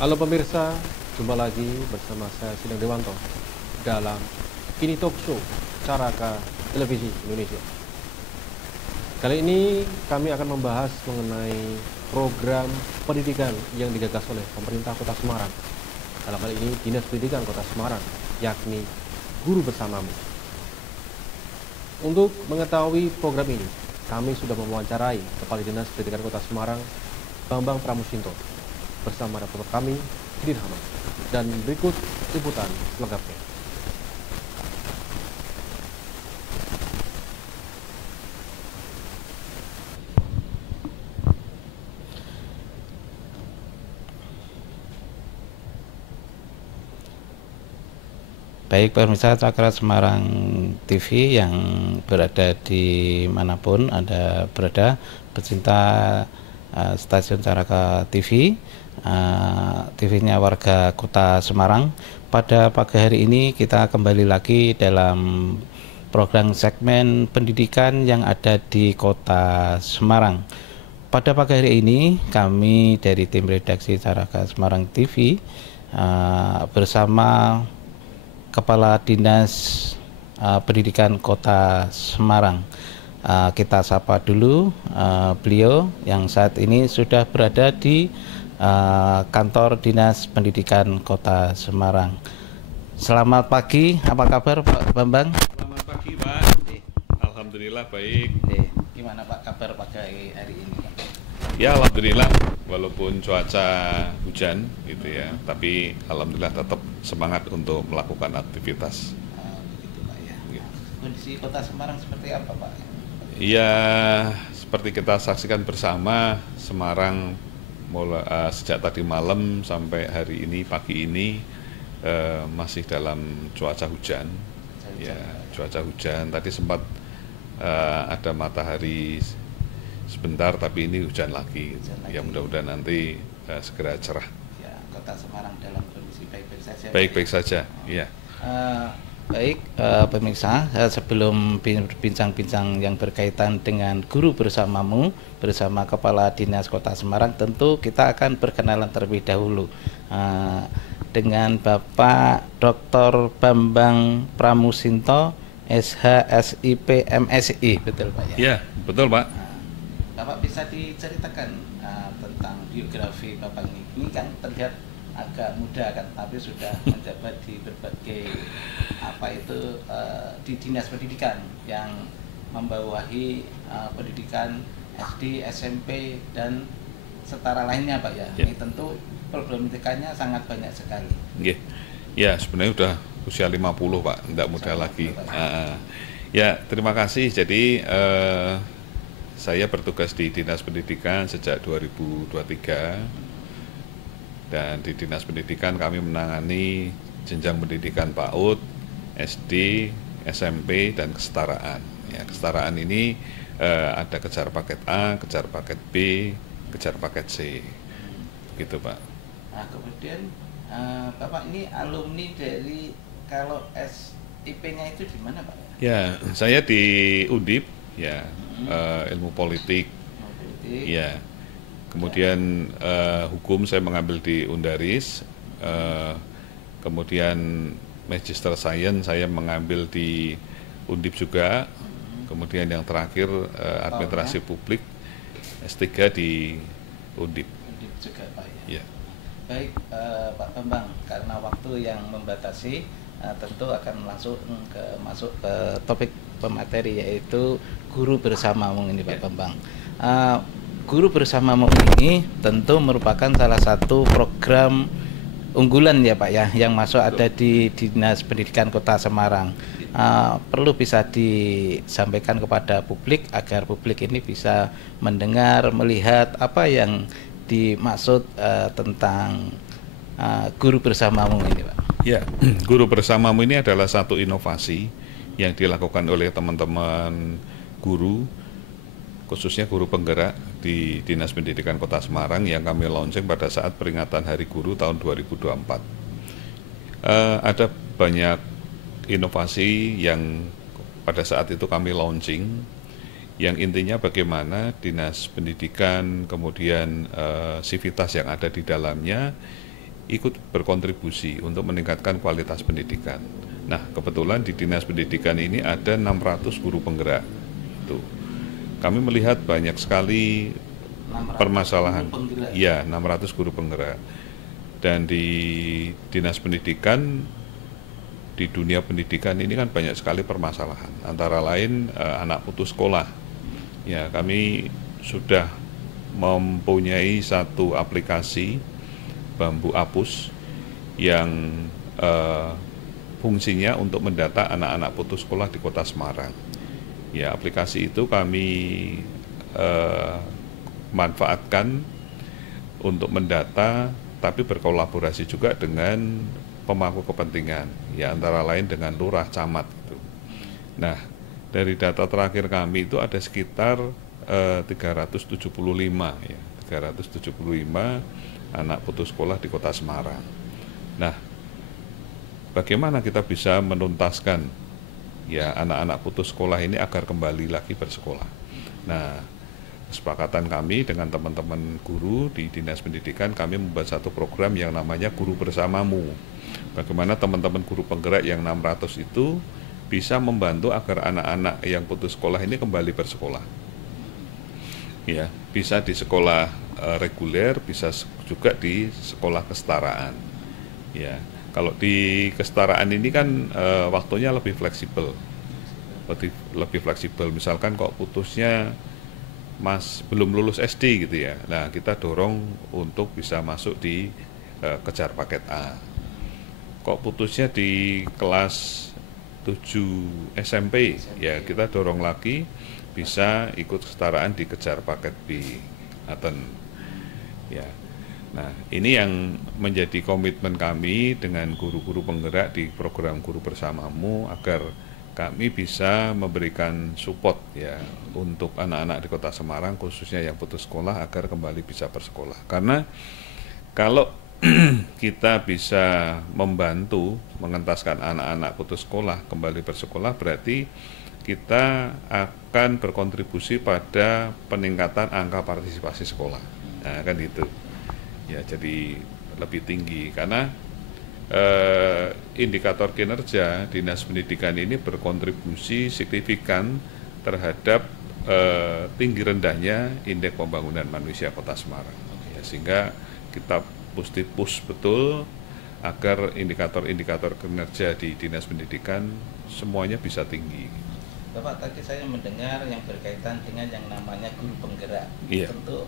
Halo pemirsa, jumpa lagi bersama saya Sidang Dewanto dalam Kini Talk Show Caraka Televisi Indonesia. Kali ini kami akan membahas mengenai program pendidikan yang digagas oleh pemerintah Kota Semarang. Dalam hal ini Dinas Pendidikan Kota Semarang, yakni Guru Bersamamu. Untuk mengetahui program ini, kami sudah mewawancarai Kepala Dinas Pendidikan Kota Semarang, Bambang Pramusinto, bersama reporter kami, Sidin Hamad. Dan berikut liputan selengkapnya. Baik pemirsa Cakra Semarang TV yang berada di manapun Anda berada, pecinta stasiun Caraka TV, TV-nya warga Kota Semarang. Pada pagi hari ini kita kembali lagi dalam program segmen pendidikan yang ada di Kota Semarang. Pada pagi hari ini kami dari tim redaksi Caraka Semarang TV bersama Kepala Dinas Pendidikan Kota Semarang. Kita sapa dulu beliau yang saat ini sudah berada di kantor Dinas Pendidikan Kota Semarang. Selamat pagi, apa kabar Pak Bambang? Selamat pagi Pak. Alhamdulillah baik. Gimana Pak kabar pagi hari ini Pak? Ya alhamdulillah, walaupun cuaca hujan gitu ya, tapi alhamdulillah tetap semangat untuk melakukan aktivitas. Begitu Pak ya. Kondisi Kota Semarang seperti apa Pak? Ya seperti kita saksikan bersama, Semarang mulai sejak tadi malam sampai hari ini pagi ini masih dalam cuaca hujan. Ya cuaca hujan. Tadi sempat ada matahari sebentar, tapi ini hujan lagi. Ya mudah-mudahan nanti segera cerah. Ya, Kota Semarang dalam kondisi baik-baik saja. Baik-baik saja, iya. Baik pemirsa, sebelum bincang-bincang yang berkaitan dengan Guru Bersamamu bersama Kepala Dinas Kota Semarang, tentu kita akan berkenalan terlebih dahulu dengan Bapak Dr. Bambang Pramusinto, SH.SIP MSI, betul Pak ya? Iya, betul Pak. Bapak bisa diceritakan tentang biografi Bapak ini? Ini kan terlihat agak muda kan, tapi sudah menjabat di berbagai di dinas pendidikan yang membawahi pendidikan SD, SMP dan setara lainnya Pak ya. Ini tentu problematikanya sangat banyak sekali. Ya sebenarnya udah usia 50 Pak, tidak muda lagi. Ya terima kasih. Jadi saya bertugas di Dinas Pendidikan sejak 2023, dan di Dinas Pendidikan kami menangani jenjang pendidikan PAUD, SD, SMP, dan kesetaraan. Ya, kesetaraan ini ada kejar paket A, kejar paket B, kejar paket C, begitu Pak. Nah kemudian Bapak ini alumni dari, kalau SIP-nya itu di mana Pak? Ya, saya di Undip, ya. Ilmu politik, ya. Kemudian hukum saya mengambil di Undaris, kemudian Magister Science saya mengambil di Undip juga, kemudian yang terakhir administrasi publik S3 di Undip. Undip juga Pak ya. Baik Pak Bambang, karena waktu yang membatasi, tentu akan langsung masuk ke topik pemateri, yaitu Guru Bersamamu ini Pak Bambang. Guru Bersamamu ini tentu merupakan salah satu program unggulan ya Pak ya, yang masuk ada di Dinas Pendidikan Kota Semarang. Perlu bisa disampaikan kepada publik agar publik ini bisa mendengar, melihat apa yang dimaksud tentang Guru Bersamamu ini Pak. Ya, Guru Bersamamu ini adalah satu inovasi yang dilakukan oleh teman-teman guru, khususnya guru penggerak di Dinas Pendidikan Kota Semarang yang kami launching pada saat peringatan Hari Guru tahun 2024. Ada banyak inovasi yang pada saat itu kami launching, yang intinya bagaimana Dinas Pendidikan, kemudian sivitas yang ada di dalamnya ikut berkontribusi untuk meningkatkan kualitas pendidikan. Nah, kebetulan di Dinas Pendidikan ini ada 600 guru penggerak. Itu. Kami melihat banyak sekali permasalahan. Iya, 600 guru penggerak. Dan di Dinas Pendidikan, di dunia pendidikan ini kan banyak sekali permasalahan. Antara lain anak putus sekolah. Ya, kami sudah mempunyai satu aplikasi Bambu Apus yang fungsinya untuk mendata anak-anak putus sekolah di Kota Semarang. Ya, aplikasi itu kami manfaatkan untuk mendata, tapi berkolaborasi juga dengan pemangku kepentingan, ya antara lain dengan lurah, camat gitu. Nah, dari data terakhir kami itu ada sekitar 375 ya, 375 anak putus sekolah di Kota Semarang. Nah, bagaimana kita bisa menuntaskan ya anak-anak putus sekolah ini agar kembali lagi bersekolah? Nah, kesepakatan kami dengan teman-teman guru di Dinas Pendidikan, kami membuat satu program yang namanya Guru Bersamamu. Bagaimana teman-teman guru penggerak yang 600 itu bisa membantu agar anak-anak yang putus sekolah ini kembali bersekolah. Ya, bisa di sekolah reguler, bisa juga di sekolah kesetaraan. Ya, kalau di kesetaraan ini kan waktunya lebih fleksibel. Lebih fleksibel. Misalkan kok putusnya belum lulus SD gitu ya. Nah, kita dorong untuk bisa masuk di kejar paket A. Kok putusnya di kelas 7 SMP, ya kita dorong lagi bisa ikut kesetaraan di kejar paket B. Aten. Ya. Nah, ini yang menjadi komitmen kami dengan guru-guru penggerak di program Guru Bersamamu agar kami bisa memberikan support ya untuk anak-anak di Kota Semarang khususnya yang putus sekolah agar kembali bisa bersekolah. Karena kalau kita bisa membantu mengentaskan anak-anak putus sekolah kembali bersekolah, berarti kita akan berkontribusi pada peningkatan angka partisipasi sekolah. Nah, kan itu. Ya, jadi lebih tinggi karena indikator kinerja Dinas Pendidikan ini berkontribusi signifikan terhadap tinggi rendahnya indeks pembangunan manusia Kota Semarang. Ya, sehingga kita push betul agar indikator-indikator kinerja di Dinas Pendidikan semuanya bisa tinggi. Bapak, tadi saya mendengar yang berkaitan dengan yang namanya guru penggerak. Iya. Tentu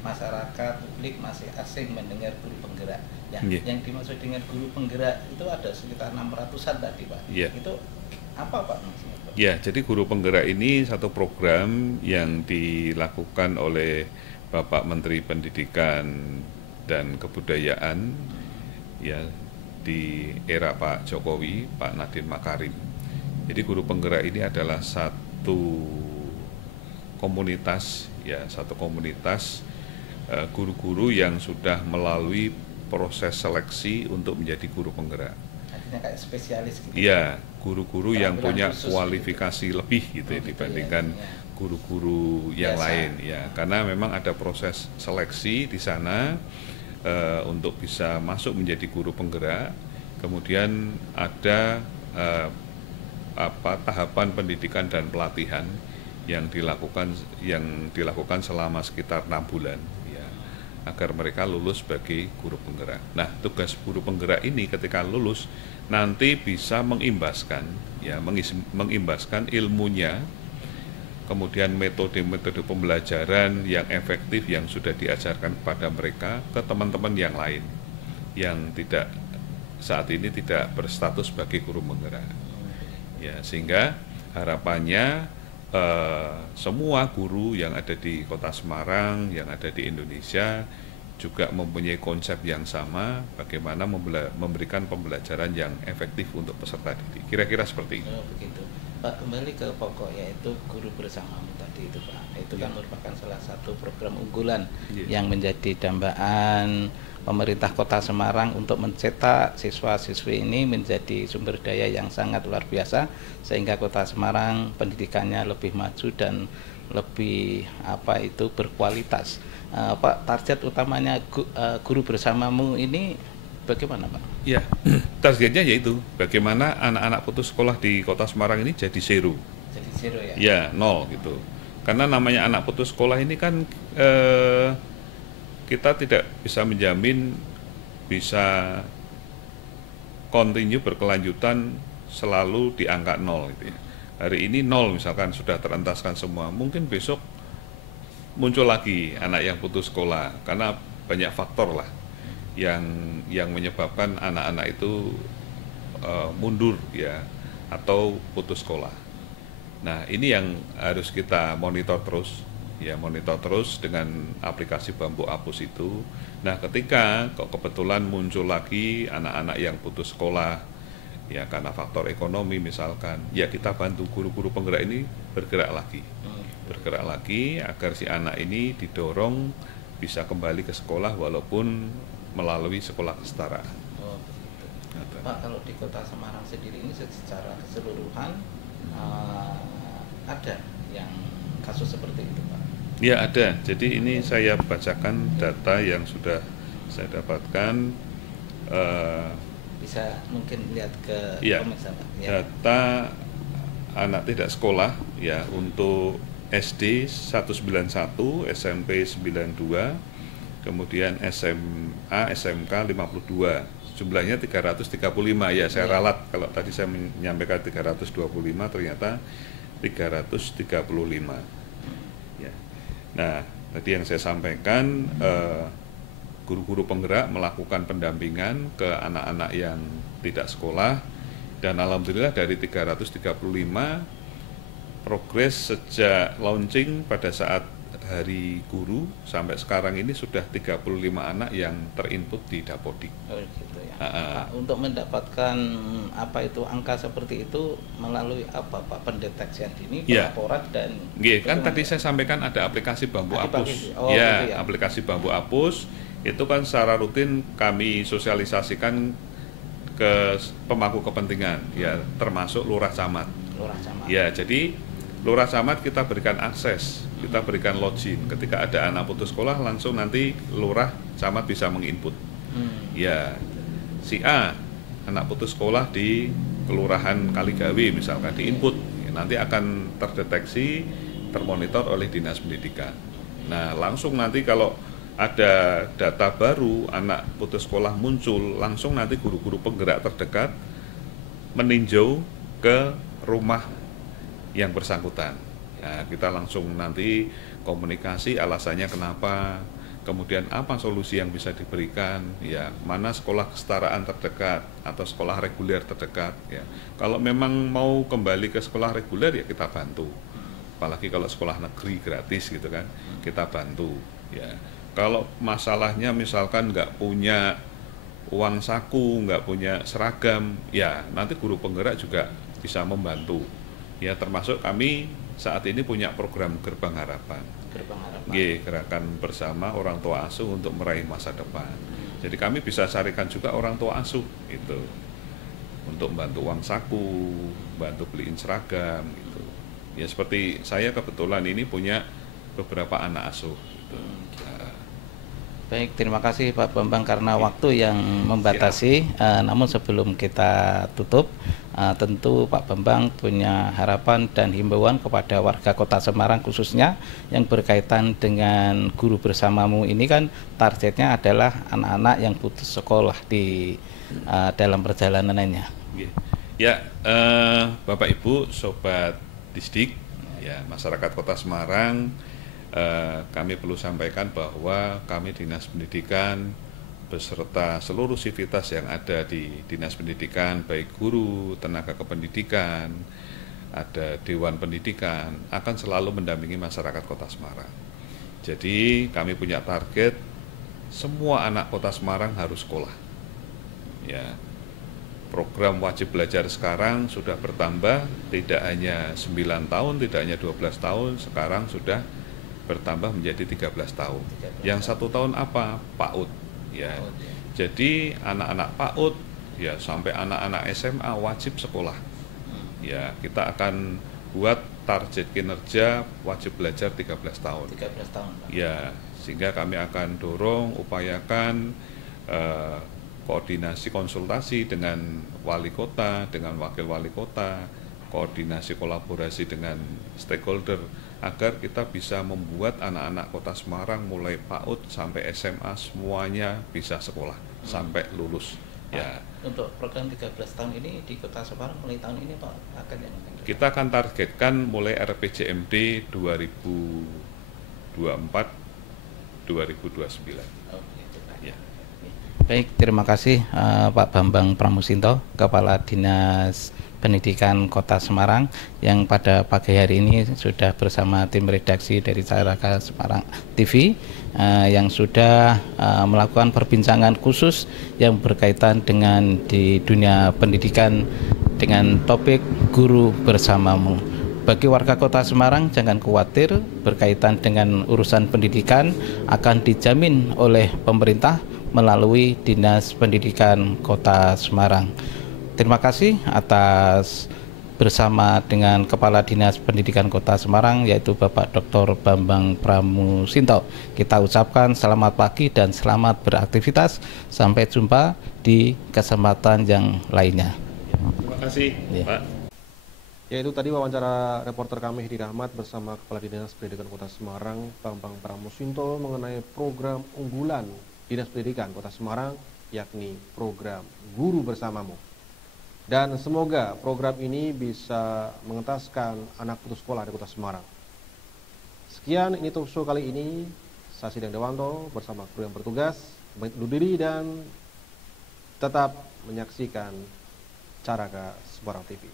masyarakat publik masih asing mendengar guru penggerak. Yang dimaksud dengan guru penggerak itu ada sekitar 600-an tadi, Pak. Yeah. Itu apa, Pak, maksudnya, Pak? Ya, jadi guru penggerak ini satu program yang dilakukan oleh Bapak Menteri Pendidikan dan Kebudayaan ya di era Pak Jokowi, Pak Nadiem Makarim. Jadi guru penggerak ini adalah satu komunitas guru-guru yang sudah melalui proses seleksi untuk menjadi guru penggerak. Artinya kayak spesialis gitu. Iya, guru-guru yang punya kualifikasi lebih gitu ya, dibandingkan guru-guru yang lain ya. Karena memang ada proses seleksi di sana untuk bisa masuk menjadi guru penggerak. Kemudian ada tahapan pendidikan dan pelatihan yang dilakukan selama sekitar 6 bulan ya, agar mereka lulus sebagai guru penggerak. Nah, tugas guru penggerak ini ketika lulus nanti bisa mengimbaskan ilmunya, kemudian metode-metode pembelajaran yang efektif yang sudah diajarkan kepada mereka ke teman-teman yang lain yang saat ini tidak berstatus sebagai guru penggerak. Ya, sehingga harapannya semua guru yang ada di Kota Semarang, yang ada di Indonesia juga mempunyai konsep yang sama bagaimana memberikan pembelajaran yang efektif untuk peserta didik. Kira-kira seperti itu. Oh, begitu. Pak, kembali ke pokok yaitu Guru Bersamamu tadi itu, Pak. Itu kan merupakan salah satu program unggulan yang menjadi dambaan pemerintah Kota Semarang untuk mencetak siswa-siswi ini menjadi sumber daya yang sangat luar biasa sehingga Kota Semarang pendidikannya lebih maju dan lebih berkualitas. Pak, target utamanya Guru Bersamamu ini bagaimana Pak? Ya, targetnya yaitu bagaimana anak-anak putus sekolah di Kota Semarang ini jadi zero. Jadi zero ya? Ya, nol gitu. Karena namanya anak putus sekolah ini kan kita tidak bisa menjamin bisa continue berkelanjutan selalu di angka nol gitu ya. Hari ini nol misalkan sudah terentaskan semua, mungkin besok muncul lagi anak yang putus sekolah karena banyak faktor lah yang menyebabkan anak-anak itu mundur ya atau putus sekolah. Nah, ini yang harus kita monitor terus ya, monitor terus dengan aplikasi Bambu Apus itu. Nah, ketika kok kebetulan muncul lagi anak-anak yang putus sekolah ya karena faktor ekonomi misalkan, ya kita bantu guru-guru penggerak ini bergerak lagi agar si anak ini didorong bisa kembali ke sekolah walaupun melalui sekolah kesetaraan. Oh, begitu. Pak, kalau di Kota Semarang sendiri ini secara keseluruhan ada yang kasus seperti itu, Pak? Ya, ada. Jadi ini saya bacakan data yang sudah saya dapatkan. Bisa mungkin lihat ke ya, pemirsa, Pak. Ya. Data anak tidak sekolah ya untuk SD 191, SMP 92, kemudian SMA, SMK 52. Jumlahnya 335 ya, saya ralat kalau tadi saya menyampaikan 325 ternyata 335. Ya. Nah, tadi yang saya sampaikan guru-guru penggerak melakukan pendampingan ke anak-anak yang tidak sekolah dan alhamdulillah dari 335 progres sejak launching pada saat Hari Guru sampai sekarang ini sudah 35 anak yang terinput di Dapodik. Oh, gitu ya. Pak, untuk mendapatkan apa itu angka seperti itu melalui apa Pak, pendeteksian dini, pelaporan dan kan tadi saya sampaikan ada aplikasi Bambu Apus. Oh, ya, gitu ya. Aplikasi Bambu Apus itu kan secara rutin kami sosialisasikan ke pemangku kepentingan ya, termasuk lurah camat. Ya, jadi lurah camat kita berikan akses, kita berikan login. Ketika ada anak putus sekolah langsung nanti lurah camat bisa menginput. Ya, si A anak putus sekolah di Kelurahan Kaligawe misalkan diinput, ya, nanti akan terdeteksi, termonitor oleh Dinas Pendidikan. Nah, langsung nanti kalau ada data baru anak putus sekolah muncul, langsung nanti guru-guru penggerak terdekat meninjau ke rumah yang bersangkutan. Nah, kita langsung nanti komunikasi alasannya kenapa, kemudian apa solusi yang bisa diberikan, ya mana sekolah kesetaraan terdekat atau sekolah reguler terdekat. Ya, kalau memang mau kembali ke sekolah reguler ya kita bantu. Apalagi kalau sekolah negeri gratis gitu kan, kita bantu. Ya, kalau masalahnya misalkan nggak punya uang saku, nggak punya seragam, ya nanti guru penggerak juga bisa membantu. Ya, termasuk kami saat ini punya program Gerbang Harapan. Gerakan bersama orang tua asuh untuk meraih masa depan. Jadi kami bisa carikan juga orang tua asuh itu untuk bantu uang saku, bantu beliin seragam gitu. Ya seperti saya kebetulan ini punya beberapa anak asuh gitu. Baik, terima kasih Pak Bambang karena waktu yang membatasi. Namun sebelum kita tutup, tentu Pak Bambang punya harapan dan himbauan kepada warga Kota Semarang khususnya yang berkaitan dengan guru bersamamu ini kan targetnya adalah anak-anak yang putus sekolah di dalam perjalanannya. Ya, Bapak Ibu, Sobat Disdik, ya masyarakat Kota Semarang. Kami perlu sampaikan bahwa kami Dinas Pendidikan beserta seluruh sivitas yang ada di Dinas Pendidikan, baik guru, tenaga kependidikan, ada Dewan Pendidikan, akan selalu mendampingi masyarakat Kota Semarang. Jadi kami punya target semua anak Kota Semarang harus sekolah. Ya, program wajib belajar sekarang sudah bertambah, tidak hanya 9 tahun, tidak hanya 12 tahun, sekarang sudah bertambah menjadi 13 tahun. Yang 1 tahun apa? PAUD. Ya. Jadi anak-anak PAUD ya sampai anak-anak SMA wajib sekolah. Ya, kita akan buat target kinerja wajib belajar 13 tahun. 13 tahun, Pak. Ya, sehingga kami akan dorong, upayakan koordinasi konsultasi dengan wali kota, dengan wakil wali kota, koordinasi kolaborasi dengan stakeholder agar kita bisa membuat anak-anak Kota Semarang mulai PAUD sampai SMA semuanya bisa sekolah sampai lulus. Ya. Untuk program 13 tahun ini di Kota Semarang mulai tahun ini Pak akan yang kita akan targetkan mulai RPJMD 2024 2029. Oh, gitu, Pak. Ya. Baik, terima kasih Pak Bambang Pramusinto, Kepala Dinas Pendidikan Kota Semarang, yang pada pagi hari ini sudah bersama tim redaksi dari Caraka Semarang TV yang sudah melakukan perbincangan khusus yang berkaitan dengan di dunia pendidikan dengan topik Guru Bersamamu. Bagi warga Kota Semarang jangan khawatir, berkaitan dengan urusan pendidikan akan dijamin oleh pemerintah melalui Dinas Pendidikan Kota Semarang. Terima kasih atas bersama dengan Kepala Dinas Pendidikan Kota Semarang yaitu Bapak Dr. Bambang Pramusinto. Kita ucapkan selamat pagi dan selamat beraktivitas. Sampai jumpa di kesempatan yang lainnya. Terima kasih, Pak. Ya, itu tadi wawancara reporter kami Hedi Rahmat bersama Kepala Dinas Pendidikan Kota Semarang Bambang Pramusinto mengenai program unggulan Dinas Pendidikan Kota Semarang, yakni program Guru Bersamamu. Dan semoga program ini bisa mengentaskan anak putus sekolah di Kota Semarang. Sekian, ini talk show kali ini. Saya Sidang Dewanto bersama kru yang bertugas undur diri dan tetap menyaksikan Caraka Semarang TV.